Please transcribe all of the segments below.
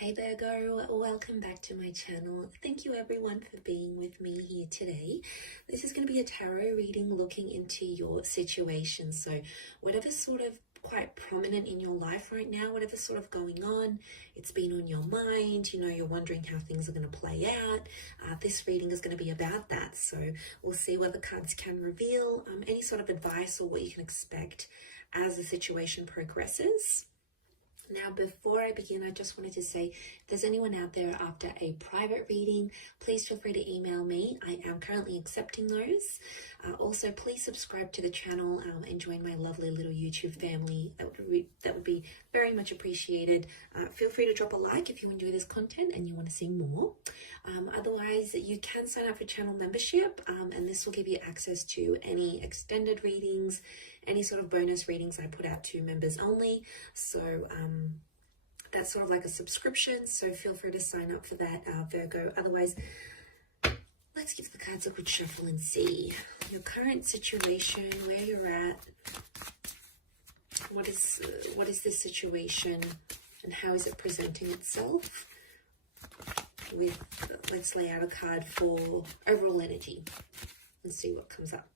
Hey Virgo, welcome back to my channel. Thank you everyone for being with me here today. This is going to be a tarot reading looking into your situation. So whatever's sort of quite prominent in your life right now, whatever's sort of going on, it's been on your mind, you're wondering how things are going to play out. This reading is going to be about that. So we'll see what the cards can reveal, any sort of advice or what you can expect as the situation progresses. Now, before I begin, I just wanted to say, if there's anyone out there after a private reading, please feel free to email me. I am currently accepting those. Also, please subscribe to the channel and join my lovely little YouTube family. That would be very much appreciated. Feel free to drop a like if you enjoy this content and you want to see more. Otherwise, you can sign up for channel membership, and this will give you access to any extended readings, any sort of bonus readings I put out to members only. So that's sort of like a subscription, so feel free to sign up for that, Virgo. Otherwise, let's give the cards a good shuffle and see your current situation, where you're at. What is this situation and how is it presenting itself? Let's lay out a card for overall energy and see what comes up.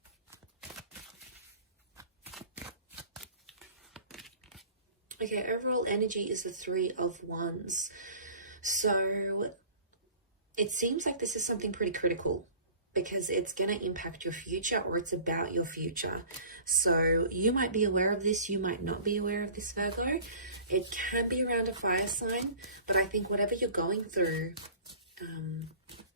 Okay, overall energy is the Three of Wands. So it seems like this is something pretty critical because it's going to impact your future, or it's about your future. So you might be aware of this, you might not be aware of this, Virgo. It can be around a fire sign, but I think whatever you're going through,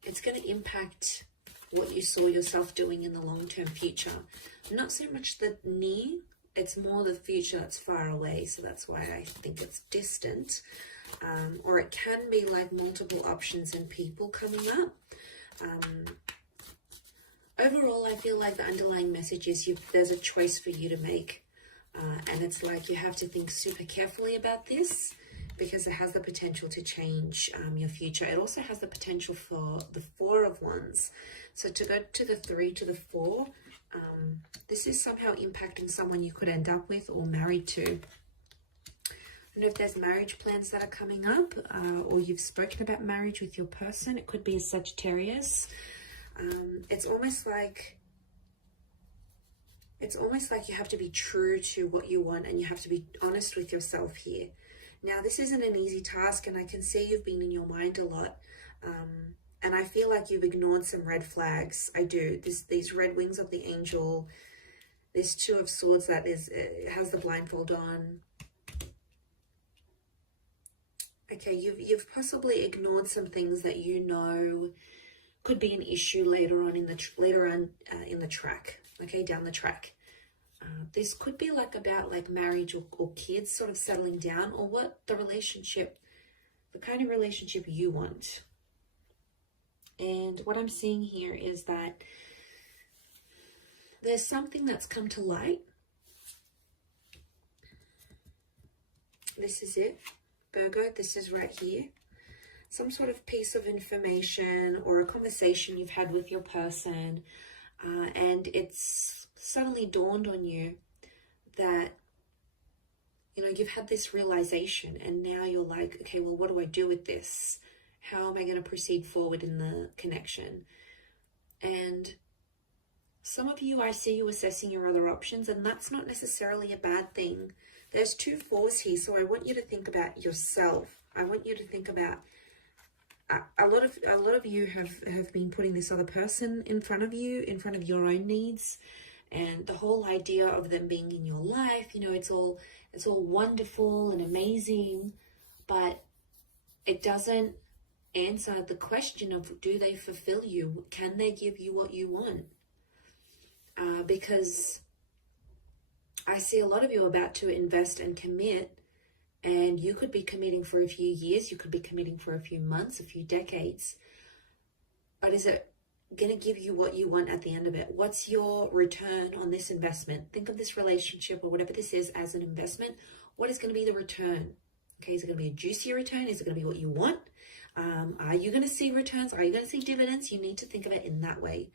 it's going to impact what you saw yourself doing in the long-term future. Not so much the near, it's more the future that's far away, so that's why I think it's distant. Or it can be like multiple options and people coming up. Overall, I feel like the underlying message is there's a choice for you to make. And it's like you have to think super carefully about this because it has the potential to change your future. It also has the potential for the Four of Wands. So to go to the 3 to the 4, this is somehow impacting someone you could end up with or married to. I don't know if there's marriage plans that are coming up, or you've spoken about marriage with your person. It could be a Sagittarius. It's almost like you have to be true to what you want, and you have to be honest with yourself here. Now, this isn't an easy task, and I can see you've been in your mind a lot. And I feel like you've ignored some red flags. I do. These red wings of the angel, this Two of Swords that has the blindfold on. Okay, you've possibly ignored some things that you know could be an issue later on in the track. Okay, down the track. This could be like about like marriage or kids sort of settling down, or what the kind of relationship you want. And what I'm seeing here is that there's something that's come to light. This is it, Virgo. This is right here. Some sort of piece of information or a conversation you've had with your person, and it's suddenly dawned on you that, you've had this realization, and now you're like, okay, well, what do I do with this? How am I going to proceed forward in the connection? And some of you, I see you assessing your other options, and that's not necessarily a bad thing. There's 2 4s here, so I want you to think about yourself. I want you to think about a lot of you have been putting this other person in front of you, in front of your own needs, and the whole idea of them being in your life. It's all wonderful and amazing, but it doesn't answer the question of, do they fulfill you? Can they give you what you want? Because I see a lot of you about to invest and commit, and you could be committing for a few years, you could be committing for a few months, a few decades, but is it going to give you what you want at the end of it? What's your return on this investment? Think of this relationship or whatever this is as an investment. What is going to be the return? Okay, is it going to be a juicy return? Is it going to be what you want? Are you going to see returns? Are you going to see dividends? You need to think of it in that way,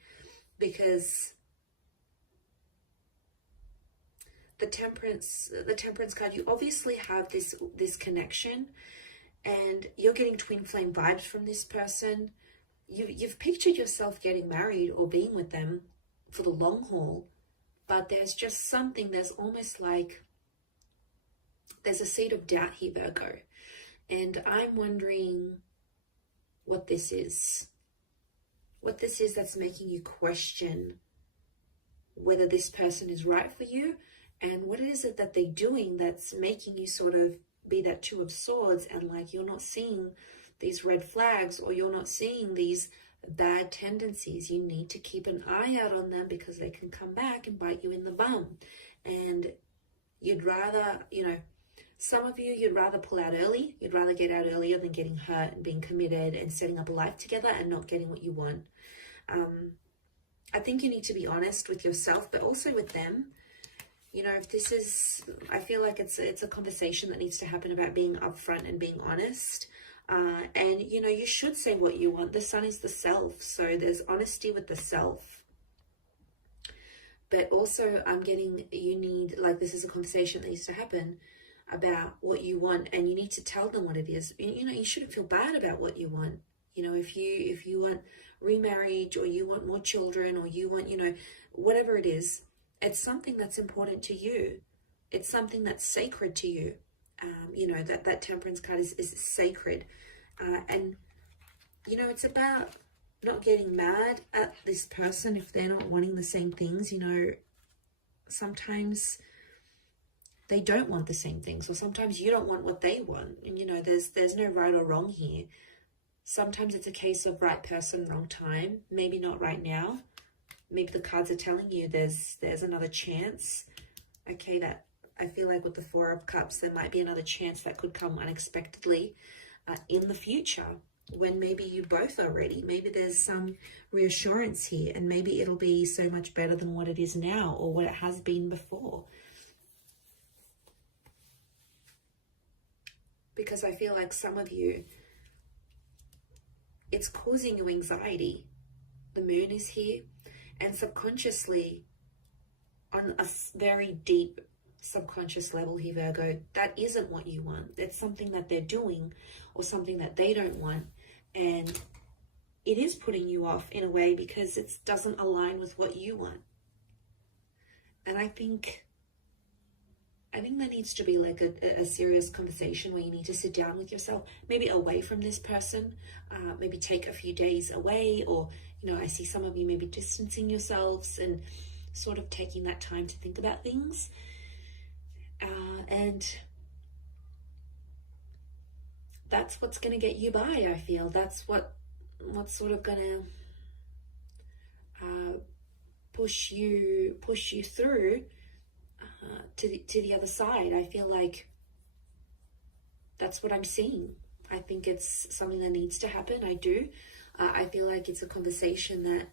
because the temperance card, you obviously have this connection, and you're getting twin flame vibes from this person. You've pictured yourself getting married or being with them for the long haul, but there's just something, there's almost like there's a seed of doubt here, Virgo. And I'm wondering what this is. What this is that's making you question whether this person is right for you, and what is it that they're doing that's making you sort of be that Two of Swords, and like you're not seeing these red flags, or you're not seeing these bad tendencies. You need to keep an eye out on them, because they can come back and bite you in the bum. And you'd rather, you know, some of you, you'd rather pull out early. You'd rather get out earlier than getting hurt and being committed and setting up a life together and not getting what you want. I think you need to be honest with yourself, but also with them. You know, if this is, I feel like it's a conversation that needs to happen about being upfront and being honest. And, you know, you should say what you want. The sun is the self. So there's honesty with the self. But also I'm getting, you need, like, this is a conversation that needs to happen about what you want. And you need to tell them what it is. You know, you shouldn't feel bad about what you want. You know, if you want remarriage, or you want more children, or you want, you know, whatever it is, it's something that's important to you. It's something that's sacred to you. You know, that Temperance card is sacred. And, you know, it's about not getting mad at this person if they're not wanting the same things. You know, sometimes they don't want the same things, or sometimes you don't want what they want. And, you know, there's no right or wrong here. Sometimes it's a case of right person, wrong time. Maybe not right now. Maybe the cards are telling you there's another chance. Okay, that I feel like with the Four of Cups, there might be another chance that could come unexpectedly in the future, when maybe you both are ready. Maybe there's some reassurance here, and maybe it'll be so much better than what it is now, or what it has been before. Because I feel like some of you, it's causing you anxiety. The moon is here, and subconsciously, on a very deep subconscious level here, Virgo, that isn't what you want. It's something that they're doing, or something that they don't want, and it is putting you off in a way because it doesn't align with what you want. And I think there needs to be like a serious conversation where you need to sit down with yourself, maybe away from this person, maybe take a few days away, or, you know, I see some of you maybe distancing yourselves and sort of taking that time to think about things. And that's what's going to get you by, I feel. That's what's sort of going to push you through to the other side. I feel like that's what I'm seeing. I think it's something that needs to happen. I do. I feel like it's a conversation that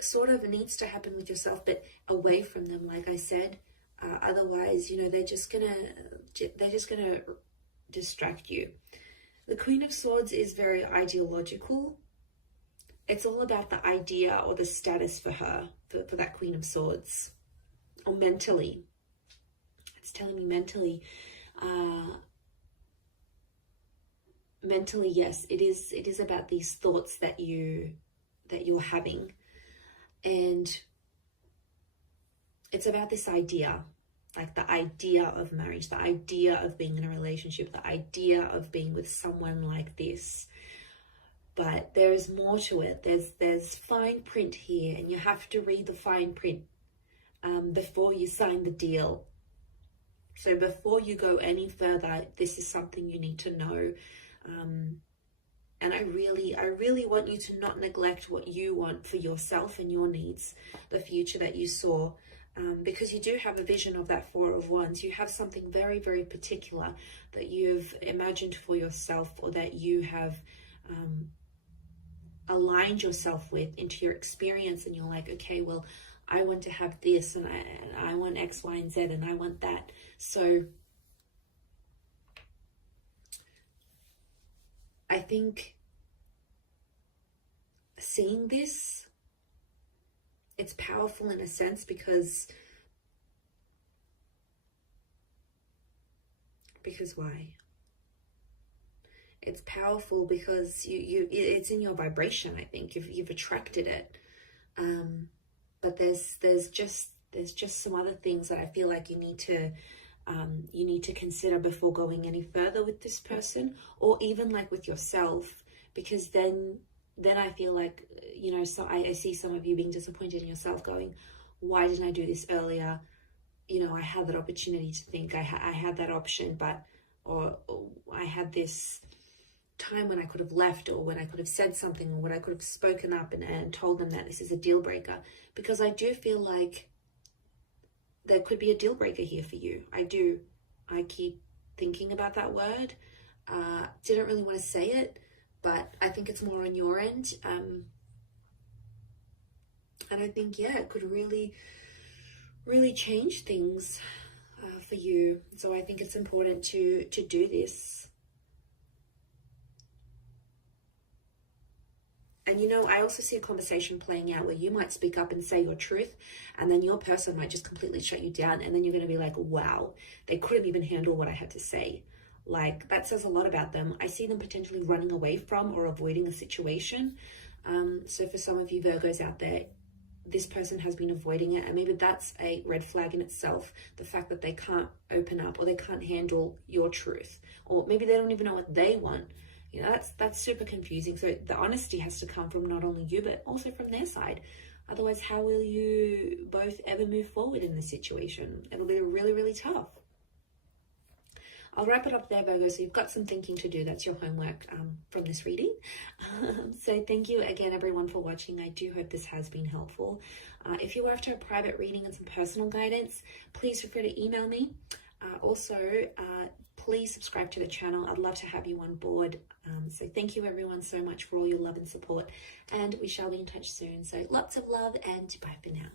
sort of needs to happen with yourself, but away from them, like I said. Otherwise, you know, they're just gonna distract you. The Queen of Swords is very ideological. It's all about the idea or the status for her, for that Queen of Swords, or mentally. It's telling me mentally. Mentally, yes, it is about these thoughts that you're having, and it's about this idea, like the idea of marriage, the idea of being in a relationship, the idea of being with someone like this. But there's more to it. There's fine print here, and you have to read the fine print before you sign the deal. So before you go any further, this is something you need to know. And I really want you to not neglect what you want for yourself and your needs, the future that you saw. Because you do have a vision of that Four of Wands. You have something very, very particular that you've imagined for yourself, or that you have aligned yourself with into your experience, and you're like, okay, well, I want to have this, and I want X, Y, and Z, and I want that. So I think seeing this, it's powerful in a sense, because why? It's powerful because it's in your vibration. I think you've attracted it. But there's just some other things that I feel like you need to consider before going any further with this person, or even like with yourself, because then I feel like, you know, so I see some of you being disappointed in yourself, going, why didn't I do this earlier? You know, I had that opportunity to think, I had that option, but or I had this time when I could have left, or when I could have said something, or when I could have spoken up and told them that this is a deal breaker. Because I do feel like there could be a deal breaker here for you. I keep thinking about that word. Didn't really want to say it, but I think it's more on your end. And I think, yeah, it could really, really change things for you. So I think it's important to do this. And, you know, I also see a conversation playing out where you might speak up and say your truth, and then your person might just completely shut you down. And then you're going to be like, wow, they couldn't even handle what I had to say. Like, that says a lot about them. I see them potentially running away from or avoiding a situation. So for some of you Virgos out there, this person has been avoiding it, and maybe that's a red flag in itself. The fact that they can't open up, or they can't handle your truth, or maybe they don't even know what they want. You know, that's super confusing. So the honesty has to come from not only you, but also from their side. Otherwise, how will you both ever move forward in this situation? It'll be really, really tough. I'll wrap it up there, Virgo. So you've got some thinking to do. That's your homework from this reading. So thank you again, everyone, for watching. I do hope this has been helpful. If you're after a private reading and some personal guidance, please feel free to email me. Also, please subscribe to the channel. I'd love to have you on board. So thank you, everyone, so much for all your love and support. And we shall be in touch soon. So lots of love, and bye for now.